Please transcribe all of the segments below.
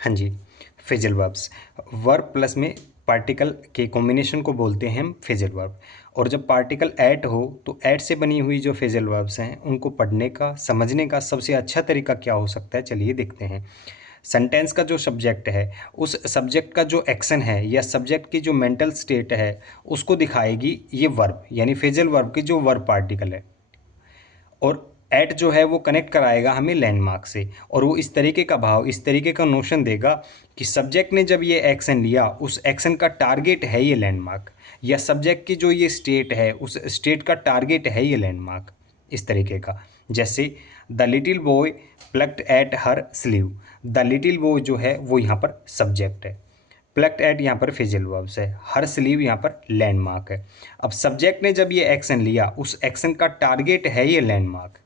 हाँ जी, phrasal verbs verb plus में particle के कॉम्बिनेशन को बोलते हैं हम फ्रेजल वर्ब। और जब पार्टिकल ऐट हो तो ऐट से बनी हुई जो फ्रेजल वर्ब्स हैं उनको पढ़ने का समझने का सबसे अच्छा तरीका क्या हो सकता है, चलिए देखते हैं। सेंटेंस का जो सब्जेक्ट है उस सब्जेक्ट का जो एक्शन है या सब्जेक्ट की जो मेंटल स्टेट है उसको दिखाएगी ये वर्ब, यानी फ्रेजल वर्ब की जो वर्ब पार्टिकल है। और एट जो है वो कनेक्ट कराएगा हमें लैंडमार्क से, और वो इस तरीके का भाव, इस तरीके का नोशन देगा कि सब्जेक्ट ने जब ये एक्शन लिया उस एक्शन का टारगेट है ये लैंडमार्क, या सब्जेक्ट की जो ये स्टेट है उस स्टेट का टारगेट है ये लैंडमार्क, इस तरीके का। जैसे the little boy plucked at her sleeve, the little boy जो है वो यहाँ पर सब्जेक्ट है, प्लक्ड एट यहाँ पर फ्रेजल वर्ब्स है, हर स्लीव यहाँ पर लैंडमार्क है। अब सब्जेक्ट ने जब ये एक्शन लिया उस एक्शन का टारगेट है ये लैंडमार्क,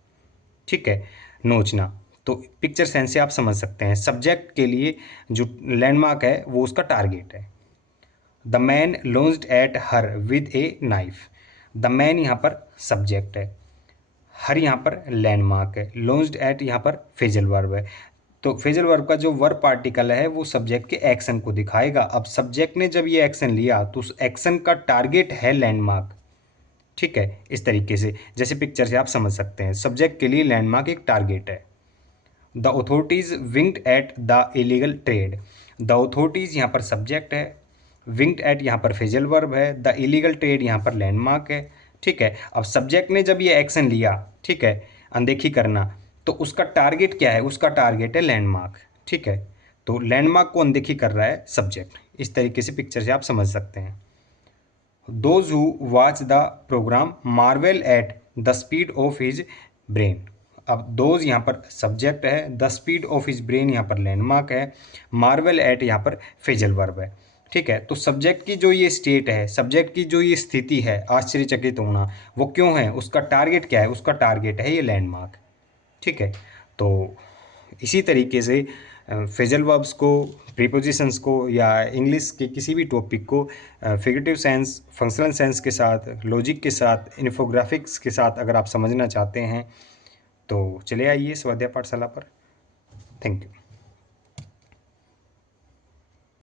ठीक है, नोचना। तो पिक्चर सेंस से आप समझ सकते हैं सब्जेक्ट के लिए जो लैंडमार्क है वो उसका टारगेट है। The man launched at her with a knife, the man यहाँ पर सब्जेक्ट है, हर यहाँ पर लैंडमार्क है, लॉन्च्ड एट यहाँ पर फ्रेजल वर्ब है। तो फ्रेजल वर्ब का जो वर्ब पार्टिकल है वो सब्जेक्ट के एक्शन को दिखाएगा। अब सब्जेक्ट ने जब ये एक्शन लिया तो उस एक्शन का टारगेट है लैंडमार्क, ठीक है, इस तरीके से जैसे पिक्चर से आप समझ सकते हैं सब्जेक्ट के लिए लैंडमार्क एक टारगेट है। The authorities winked at the illegal trade, the authorities यहाँ पर सब्जेक्ट है, विंक्ड एट यहाँ पर फ्रेजल वर्ब है, द इलीगल ट्रेड यहाँ पर लैंडमार्क है, ठीक है। अब सब्जेक्ट ने जब ये एक्शन लिया, ठीक है, अनदेखी करना, तो उसका टारगेट क्या है, उसका टारगेट है लैंडमार्क, ठीक है। तो लैंडमार्क को अनदेखी कर रहा है सब्जेक्ट, इस तरीके से पिक्चर से आप समझ सकते हैं। Those who watch the programme marvel at the speed of his brain, अब दोज यहाँ पर सब्जेक्ट है, the speed of his brain यहाँ पर लैंडमार्क है, मार्वेल एट यहाँ पर फ्रेजल वर्ब है, ठीक है। तो सब्जेक्ट की जो ये स्टेट है, सब्जेक्ट की जो ये स्थिति है आश्चर्यचकित होना, वो क्यों है, उसका टारगेट क्या है, उसका टारगेट है ये लैंडमार्क, ठीक है। तो इसी तरीके से फ्रेजल वर्ब्स को, प्रीपोजिशंस को या इंग्लिश के किसी भी टॉपिक को फिगरेटिव सेंस, फंक्शनल सेंस के साथ, लॉजिक के साथ, इन्फोग्राफिक्स के साथ अगर आप समझना चाहते हैं तो चले आइए स्वाध्याय पाठशाला पर। Thank you.